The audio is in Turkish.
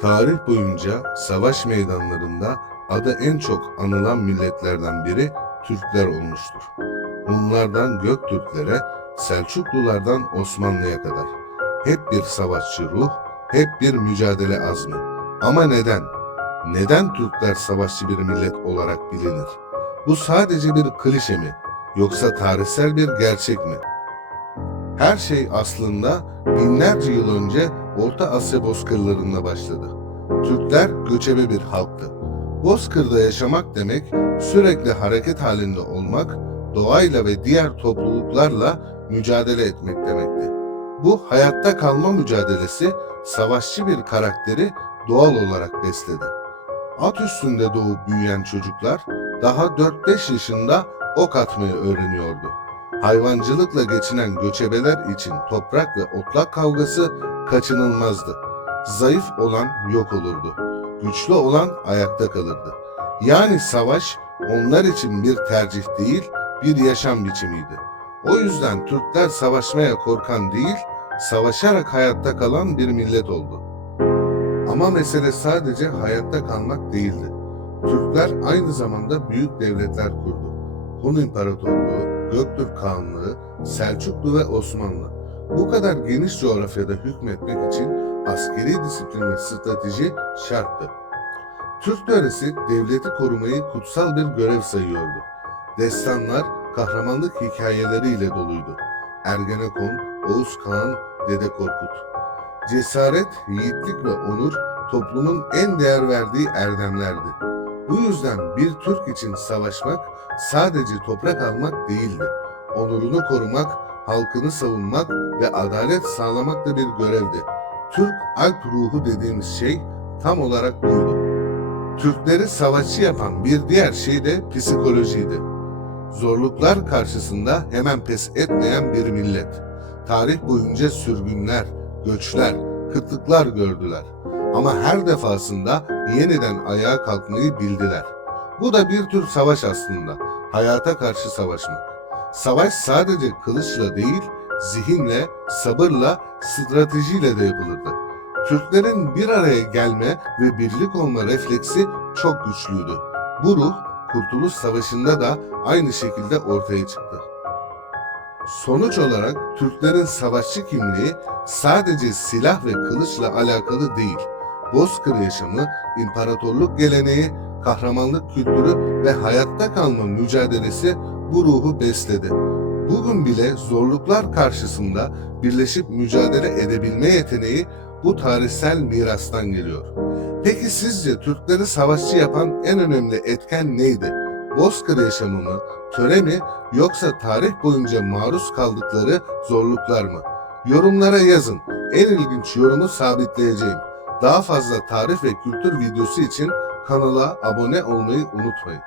Tarih boyunca savaş meydanlarında adı en çok anılan milletlerden biri Türkler olmuştur. Hunlardan Göktürklere, Selçuklulardan Osmanlı'ya kadar. Hep bir savaşçı ruh, hep bir mücadele azmi. Ama neden? Neden Türkler savaşçı bir millet olarak bilinir? Bu sadece bir klişe mi? Yoksa tarihsel bir gerçek mi? Her şey aslında binlerce yıl önce Orta Asya bozkırlarında başladı. Türkler göçebe bir halktı. Bozkırda yaşamak demek sürekli hareket halinde olmak, doğayla ve diğer topluluklarla mücadele etmek demekti. Bu hayatta kalma mücadelesi savaşçı bir karakteri doğal olarak besledi. At üstünde doğup büyüyen çocuklar daha 4-5 yaşında ok atmayı öğreniyordu. Hayvancılıkla geçinen göçebeler için toprak ve otlak kavgası kaçınılmazdı. Zayıf olan yok olurdu. Güçlü olan ayakta kalırdı. Yani savaş onlar için bir tercih değil, bir yaşam biçimiydi. O yüzden Türkler savaşmaya korkan değil, savaşarak hayatta kalan bir millet oldu. Ama mesele sadece hayatta kalmak değildi. Türkler aynı zamanda büyük devletler kurdu. Hun İmparatorluğu, Göktürk Kağanlığı, Selçuklu ve Osmanlı. Bu kadar geniş coğrafyada hükmetmek için askeri disiplin ve strateji şarttı. Türk töresi devleti korumayı kutsal bir görev sayıyordu. Destanlar kahramanlık hikayeleriyle doluydu. Ergenekon, Oğuz Kağan, Dede Korkut. Cesaret, yiğitlik ve onur toplumun en değer verdiği erdemlerdi. Bu yüzden bir Türk için savaşmak sadece toprak almak değildi. Onurunu korumak, halkını savunmak ve adalet sağlamak da bir görevdi. Türk alp ruhu dediğimiz şey tam olarak buydu. Türkleri savaşçı yapan bir diğer şey de psikolojiydi. Zorluklar karşısında hemen pes etmeyen bir millet. Tarih boyunca sürgünler, göçler, kıtlıklar gördüler. Ama her defasında yeniden ayağa kalkmayı bildiler. Bu da bir tür savaş aslında. Hayata karşı savaşmak. Savaş sadece kılıçla değil, zihinle, sabırla, stratejiyle de yapılırdı. Türklerin bir araya gelme ve birlik olma refleksi çok güçlüydü. Bu ruh Kurtuluş Savaşı'nda da aynı şekilde ortaya çıktı. Sonuç olarak Türklerin savaşçı kimliği sadece silah ve kılıçla alakalı değil. Bozkır yaşamı, imparatorluk geleneği, kahramanlık kültürü ve hayatta kalma mücadelesi bu ruhu besledi. Bugün bile zorluklar karşısında birleşip mücadele edebilme yeteneği bu tarihsel mirastan geliyor. Peki sizce Türkleri savaşçı yapan en önemli etken neydi? Bozkır yaşamı mı, töre mi yoksa tarih boyunca maruz kaldıkları zorluklar mı? Yorumlara yazın. En ilginç yorumu sabitleyeceğim. Daha fazla tarih ve kültür videosu için kanala abone olmayı unutmayın.